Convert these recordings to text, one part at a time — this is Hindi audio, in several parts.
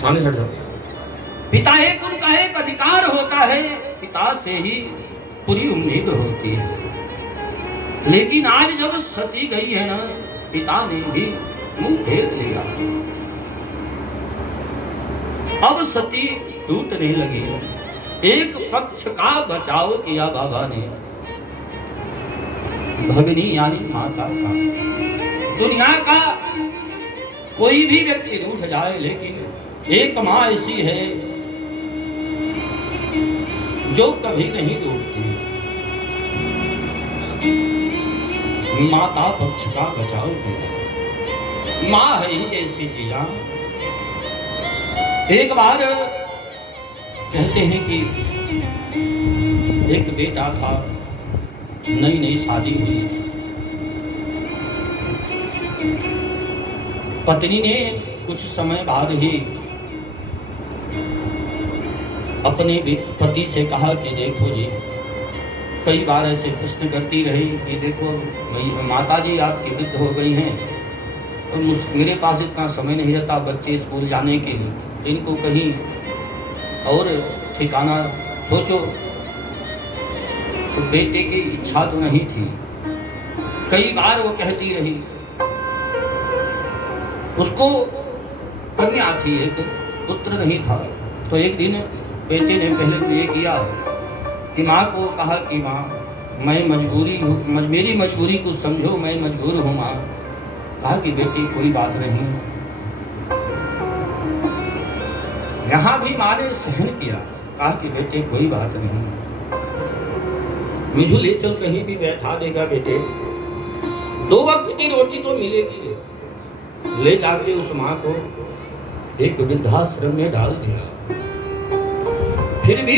सामने हट जाओ। पिता एक उनका एक अधिकार होता है, पिता से ही पूरी उम्मीद होती है। लेकिन आज जब सती गई है ना, पिता ने भी मुंह फेर लिया। अब सती टूटने लगी। एक पक्ष का बचाव किया बाबा ने, भगनी यानी माता का। दुनिया का कोई भी व्यक्ति रूठ जाए, लेकिन एक माँ ऐसी है जो कभी नहीं रूठती। माता पक्ष का बचाव किया। माँ है ही ऐसी चीजा। एक बार कहते हैं कि एक बेटा था, नई नई शादी हुई। पत्नी ने कुछ समय बाद ही अपने पति से कहा कि देखो जी, कई बार ऐसे प्रश्न करती रही कि देखो माता जी आपकी वृद्ध हो गई हैं और मेरे पास इतना समय नहीं रहता बच्चे स्कूल जाने के लिए, इनको कहीं और ठिकाना सोचो। तो बेटे की इच्छा तो नहीं थी। कई बार वो कहती रही। उसको कन्या थी, एक पुत्र नहीं था। तो एक दिन बेटे ने पहले तो ये किया कि माँ को कहा कि माँ मैं मजबूरी हूँ, मेरी मजबूरी को समझो, मैं मजबूर हूँ माँ। कहा कि बेटी कोई बात नहीं। यहाँ भी माँ ने सहन किया, कहा कि बेटे कोई बात नहीं, मुझे ले चल कहीं भी बैठा देगा बेटे, 2 वक्त की रोटी तो मिलेगी। ले जाके उस माँ को एक वृद्धाश्रम में डाल दिया। फिर भी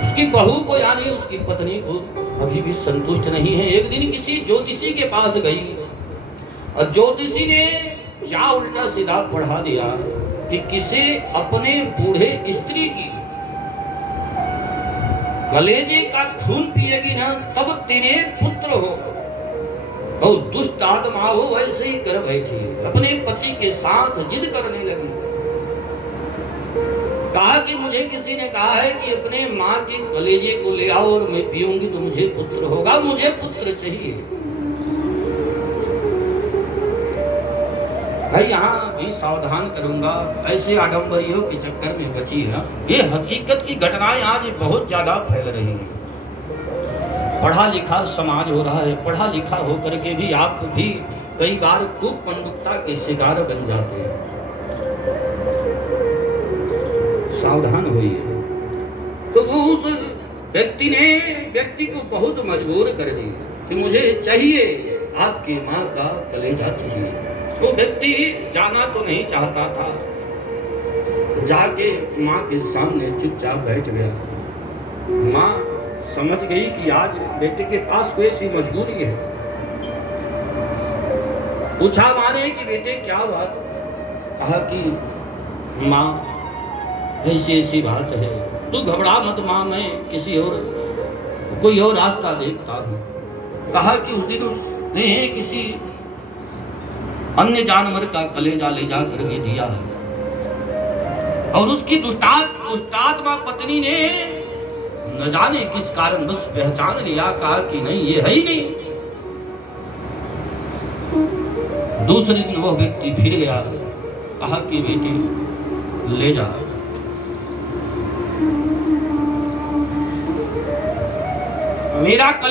उसकी बहू को यानी उसकी पत्नी को अभी भी संतुष्ट नहीं है। एक दिन किसी ज्योतिषी के पास गई और ज्योतिषी ने क्या उल्टा सीधा पढ़ा दिया कि किसी अपने बूढ़े स्त्री की कलेजे का खून पिएगी ना, तब तेरे पुत्र हो। बहुत दुष्ट आत्मा हो वैसे ही कर बैठी, अपने पति के साथ जिद करने लगी। कहा कि मुझे किसी ने कहा है कि अपने माँ के कलेजे को ले आओ और मैं पीऊंगी तो मुझे पुत्र होगा, मुझे पुत्र चाहिए। भाई यहाँ भी सावधान करूंगा, ऐसे आडंबरियों के चक्कर में बची है। ये हकीकत की घटनाएं आज बहुत ज्यादा फैल रही हैं। पढ़ा लिखा समाज हो रहा है, पढ़ा लिखा होकर के भी आप भी कई बार खूब पंडुकता के शिकार बन जाते हैं। सावधान होइए। तो उस व्यक्ति को बहुत मजबूर कर दी कि मुझे चाहिए, आपकी माँ का कलेजा चाहिए। वो व्यक्ति जाना तो नहीं चाहता था, जाके माँ के सामने चुपचाप बैठ गया। माँ समझ गई कि आज बेटे के पास कोई ऐसी मजबूरी है। पूछा माँ ने कि बेटे क्या बात? कहा कि माँ ऐसी ऐसी बात है, तू घबरा मत माँ, मैं कोई और रास्ता देखता हूँ। कहा कि उस दिन उसने किसी अन्य जानवर का कलेजा ले जा करके दिया है और उसकी दुष्टात्मा पत्नी ने न जाने किस कारण बस पहचान लिया, कहा कि नहीं ये है ही नहीं। दूसरे दिन वो व्यक्ति फिर गया, कहा कि बेटी ले जा। मेरा